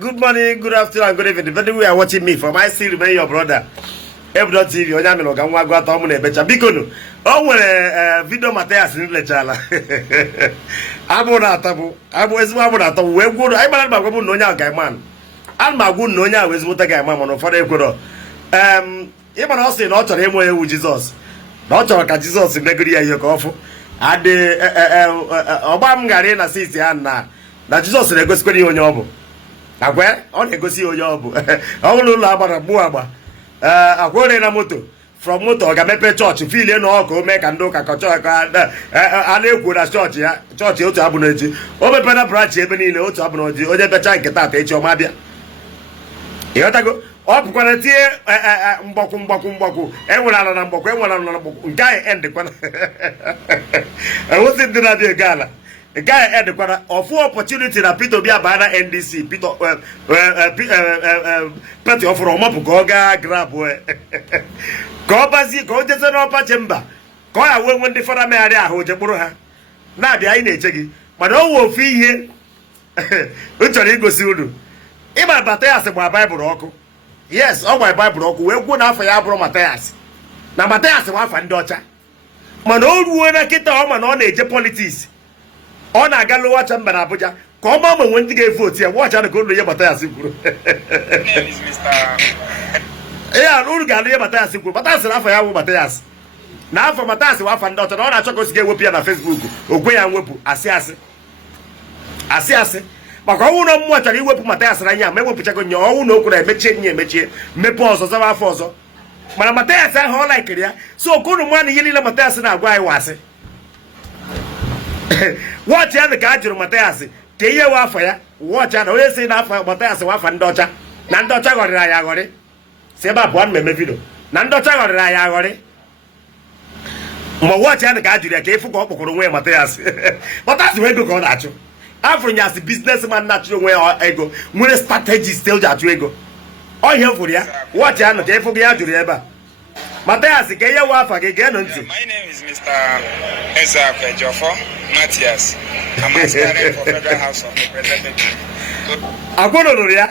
Good morning, good afternoon, and good evening. Depending where you are watching me from, I still remain your brother. Ebro TV, onye amị ga nwa gwa ta ọmụ na-ebecha. Bikono, o nwere video Mathias nlechala. Abụ na atabu, abụ ezigbo abụ na atabu wee gwuru. Anyị mara magwa bụ na onye ahụ ga-ema. Ana m agwụ na onye ahụ ezigbo ta ga-ema mana ụfọdụ ekwero. Ị mara ọ sị na ọ chọrọ ịmụ ewu Jizọs. Na ọ chọrọ ka Jizọs megoro ya ihe ka ọ fụ. Adị ọgba m gara na sisi ya na Jizọs na-egosikwara ihe onye ọ bụ. Agwa ọ na-egosi onye ọ bụ. Ọ bụrụ ụlọ agbara gbuo agba. Akwụrụ na moto from moto ọ ga-emepe chọọchị filie na ọka o mee ka ndị ụka ka a na-ekwu na chọọchị ya chọọchị otu abụ n'echi o mepere branch ebe niile otu abụ n'oji onye becha nke taata echi ọma bịa ịghọtago ọ bụkwara tinye mgbakwu enwere ala na mgbakwu enwere ala na mgbakwu nke anyị endịkwana enwesị ndị na-adị ego ala nke anyị endịkwana ofu opportunity na Peter Obi abaa na NDC pati ọfụrụ ọmapụ ka ọ gaa grab ka ọ bazie ka o jeze n'ọpa chemba ka ọ ya wee nwe ndị fara megharị ahụ je kpụrụ ha na-abịa anyị na-eche gị mana o wee ofu ihe o chọrọ igosi unu ịma Mathias gba Baịbụl ọkụ yes ọ gba Baịbụl ọkụ wee gwuo n'afọ ya bụrụ Mathias na Mathias nwa afa ndị ọcha mana o ruo na kịta ọ ma na ọ na-eje politiks ọ na-aga lụwa chamba na Abuja ka ọ ma nwe ndị ga-evotu ya wọcha na ka ụlọ ihe Mathias kwuru ya uru ga-alụ ihe Mathias kwuru Mathias na afọ ya bụ Mathias na afọ Mathias nwa afa ndị ọcha na ọ na-achọ ka o si ga-ewepụ ya na Facebook ogwe ya mwepụ asị maka ọnwụ na mmụọ chọrọ iwepụ Mathias n'anya ma ewepụchago nye ọnwụ na okwu na emechie nye emechie mmepe ọzọ zawa afọ ọzọ mana Mathias ahụ ọ laikiri ya so okunu mmanụ ihe niile Mathias na-agwa anyị wasị wọchị ya ka a jụrụ Mathias ka ihe we afọ ya wọchị ya na onye si na afọ Mathias nwa afa ndị ọcha na ndị ọcha ghọrịrị anyị aghọrị si ebe a pụọ mmemme vidio na ndị ọcha ghọrịrị anyị aghọrị ma wọchị ya ka a jụrụ ya ka ịfụ ka ọ kpọkọrọ onwe ya Mathias wee ego ka ọ na-achụ afụrụ ya asị biznesman na-achụ onwe ya ego nwere strategist o ji achụ ego ọ ihe fụrụ ya wọchị ya ka ịfụ gị ya jụrụ ya ebe a Mathias ka ihe we afa gị geenụ ntị. My name is Mr. Ezeaku Ejiofor, Mathias. I'm aspiring for Federal House of Representatives. Agwụrụ lụrụ ya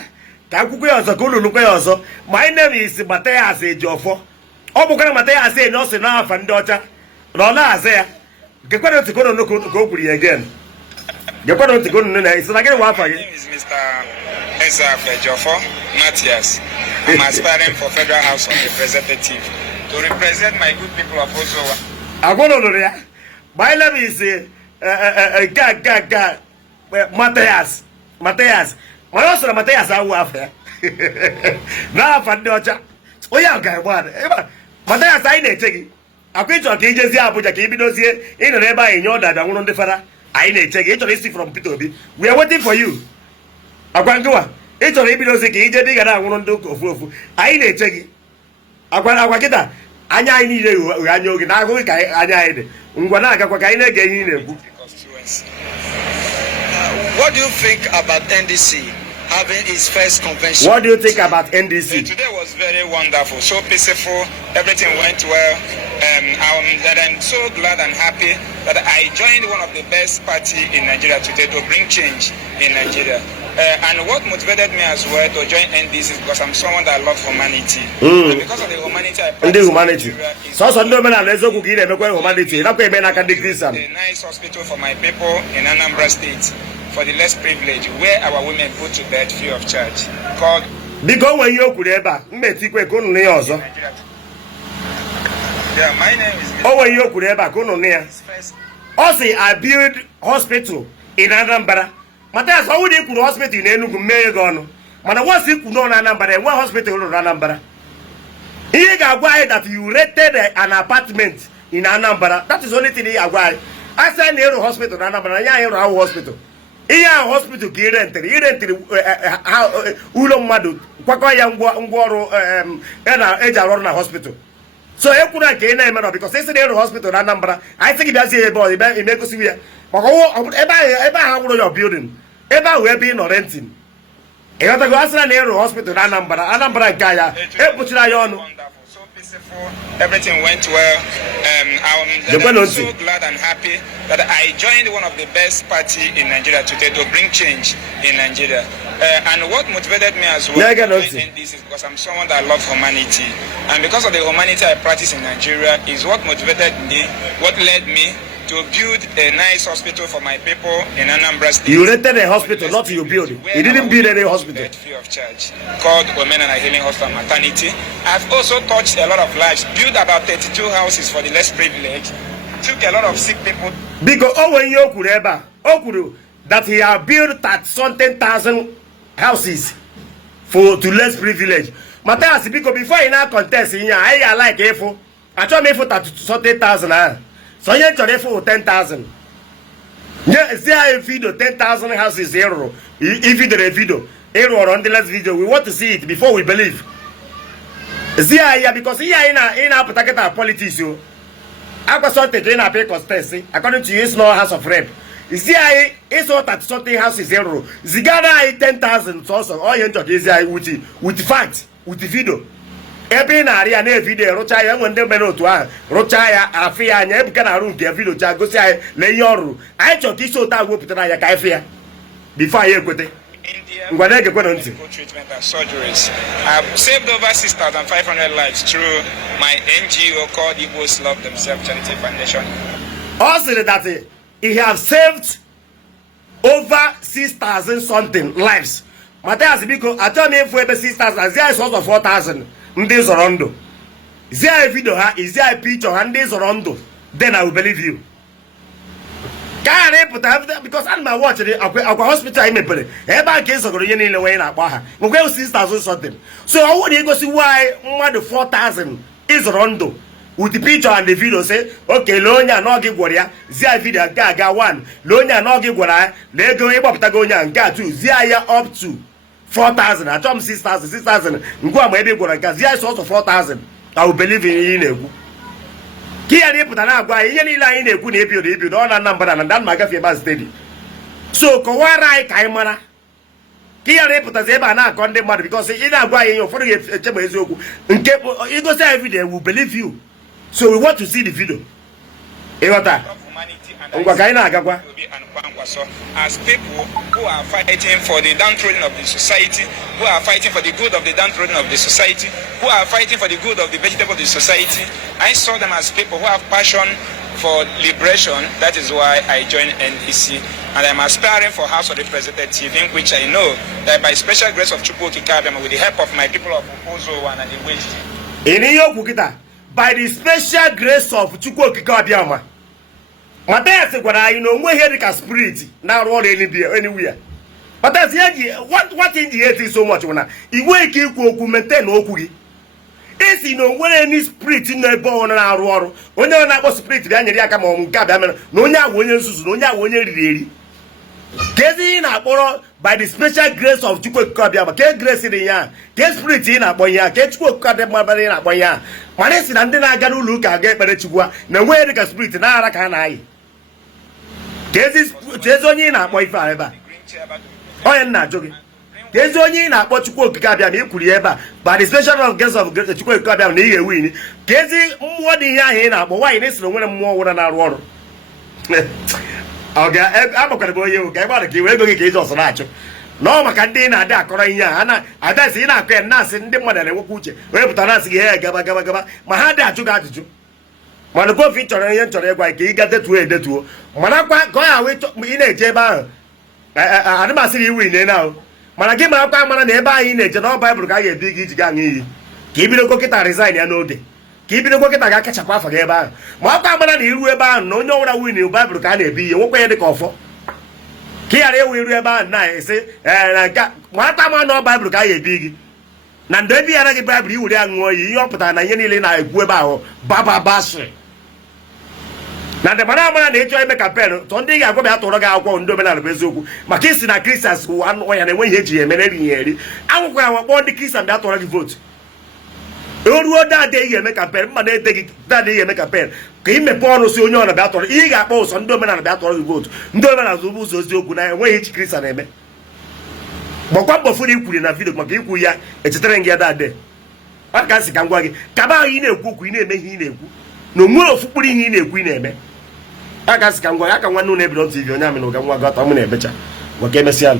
ka akwụkwọ ya ọzọ ka ụlọ lụkwa ya ọzọ. My name is Mathias Ejiofor. Ọ bụkwara Mathias enyi ọ sị n'afa ndị ọcha na ọ na-aza ya gekwana otu ka o kwuru ya again. Gekwana otu ka unu na isi na gịnị nwa afa gị? My name is Mr. Ezeaku Ejiofor, Mathias. I'm aspiring for Federal House of Representatives to represent my good people of Ozowa. Agwụrụ lụrụ ya. My name is Mathias. Mana ọ sịrị Mathias awụ afọ ya n'afa ndị ọcha onye ahụ ga-egbu Mathias anyị na-eche gị akwa ịchọrọ ka ijezie Abuja ka ibidozie ịnọrọ ebe anyị nye ọdada nwụrụ ndị fara anyị na-eche gị ịchọrọ isi from Peter Obi we are waiting for you agwa ngịwa ịchọrọ ibidozie ka ije dị gara anwụrụ ndị ụka ofu anyị na-eche gị agwa kịta anya anyị niile ghe anya oge na-ahụghị ka anya anyị dị ngwa na-agakwa ka anyị na-ege ihe ị na-ekwu. What do you think about NDC having its first convention? What do you think about NDC? Today was very wonderful, so peaceful, everything went well. I'm so glad and happy that I joined one of the best parties in Nigeria today to bring change in Nigeria. And what motivated me as well to join NDC is because I'm someone that loves humanity. And because of the humanity I practice humanity. So ndị omenala eziokwu ka ị na-emekwa humanity nakwa eme n'aka ndị Christian. A nice hospital for my people in Anambra State for the less privileged, where our women put to bed free of charge. Called biko o nwere ihe o kwuru ebe a mmetikwe ka unu na ya ọzọ. Yeah, my name is O nwere ihe o kwuru ebe a ka unu na ya. Ọ sị I build hospital in Anambra. Mathias ọ wụrụ ikwuru hospital in Enugu mmee ego ọnụ mana wọsị ikwu nọ na Anambra enwe hospital ụlọ na Anambra. Ihe ga-agwa anyị that you rented an apartment in Anambra, that is only thing ị ga-agwa anyị. I say na ịrụ hospital na Anambra na ya anyị rụ ahụ hospital. Ihe ahụ hospital ka irentịrị ụlọ mmadụ kwakọ ya ngwaọrụ eji arụ ọrụ na hospital. So ekwuru nke ị na-eme nọ because isi na ịrụ hospital na Anambra anyị sị gị bịazie ebe ọ ime gosi ya maka ebe ahụ nwụrụ ya building ebe ahụ ebe ị nọ renting ịghọtago asịra na ịrụ hospital na Anambra nke ya ekpuchiri ya ọnụ peaceful. Everything went well. I'm so glad and happy that I joined one of the best party in Nigeria today to bring change in Nigeria. And what motivated me as well in this is because I'm someone that loves humanity. And because of the humanity I practice in Nigeria is what motivated me, what led me to build a nice hospital for my people in Anambra State. You rented a hospital, not you build it. You didn't build any hospital. Free of charge, called Women and Healing Hospital Maternity. I've also touched a lot of lives, built about 32 houses for the less privileged, took a lot of sick people. Because when you Okuru, that he have built that something thousand houses to less privileged. Mathias, because before you now contest in here, I like Efo. I try me for that something thousand. So you try for 10,000. Yeah, see a video 10,000 houses zero. If you do a video, error on the last video, we want to see it before we believe. See here because here in a particular politics, you. I was something in a pay constancy according to his law House of Rep. See here is what at something houses zero. Zigara 10,000 also all you talk is with fact with the video. Every area na video rocha when dem beno to rocha ya afia anya ebuka na room ke video cha go say le yoru I talk so that go put na ya ka afia before I ekwete ngwana ke kwano nti treatment and surgeries. I've saved over 6,500 lives through my NGO called Igbos Love Themselves Charity Foundation. Also that he have saved over 6,000 something lives. Mathias Ezeaku I tell me for 6,000 there is also 4,000 Ndị Zorondo. Is there a video? Is there a picture? And they Zorondo. Then I will believe you. Because I'm not watching it. Our hospital in Mepele. Every case of Korean in the way in Abaha. We go 6,000 something. So I want to go see why more than 4,000 is Zorondo. With the picture and the video say, okay, Lonya no give warrior. Zia video ga one. Lonya no give warrior. They go able to go and ga two. Zia up to 4,000. I told him 6,000. 6,000. Ngwa maybe go like Zia is also 4,000. I will believe in Enugu. Kia ni puta na gwa yenye la Enugu na build on that number and that magafi ba steady. So kowara kai mana. Kia ni puta zeba na konde mad because ina gwa yenye for the chemo eziokwu. Nke you go say every day we believe you. So we want to see the video. Egota. As people who are fighting for the downtrodden of the society, who are fighting for the good of the downtrodden of the society, who are fighting for the good of the vegetable of the society, I saw them as people who have passion for liberation. That is why I joined NEC, and I'm aspiring for House of Representatives, in which I know that by special grace of Chukwu Okike, with the help of my people of Ozo and the West, by the special grace of Chukwu Okike, Mathias Ezeaku, you know, we hear the spirit now roll anywhere. But that's what in the is so much when he wake you maintain no kuri. Is you know when any spirit in the bone and our war, when you're not spirit, then you come on Gabaman, no nya when you really. Kezi in a by the special grace of Chukwu Okike, get grace in the yan, get spirit in a boy, get Chukwu Okike in a boy. Manesi and then I got to look at get better Chukwu. Now where the spirit in our can I? There's only in a boy forever. Oh, and not joking. There's only in a Chukwu Okike, but the special guest of Chukwu Okike near win. Kezi more than here, but why is no one more than our water? Okay, I'm going to go you. Get about the way to also natural. No, my candina, that Corona, I don't see enough and nothing, the mother and Wakuchi. Where put on us here, Gaba. My hand that you got to do. Monaco feature and you got that way, that too. Monaco, go away to me in a jeba. I must see you win now. Monagim, my man, never in a general Bible guy, a big gangy. Keep it a cocket and resign, I know. Keep it a cocket, I catch a path for Gaba. Mark man, you were bound, no, I win you, Bible can be, you walk away the coffin. Here we were about nice, and I got one time I know Bible guy a big. Nandebi another Bible you would have more you put on a yenny Webao, Baba Basri. Now the Manama nature make a pen, Tondi, I go back to Raga on Domina Bezuku, Makis and Christians who one way and away here, and every year. I will go on the kiss and that already vote. Don't that day you make a pen, but they take it that day you make a pen. Came a porno soon on about or eager post on Domina about all the vote. Domina Zubuzo Zokuna, where each Christian. But what before you put in a video, Makuya, etc. that day. aka si ka ngwa gị kaba ahụ ị na-ekwu okwu ị na-eme ihe ị na-ekwu na onwere ofu kpụrụ ihe ị na-ekwu ị na-eme aka si ka ngwa gị aka nwanne ụlọ ebido TV onye amị na ụga nwa gị ọtọ mụ na-ebecha nwoke emesịa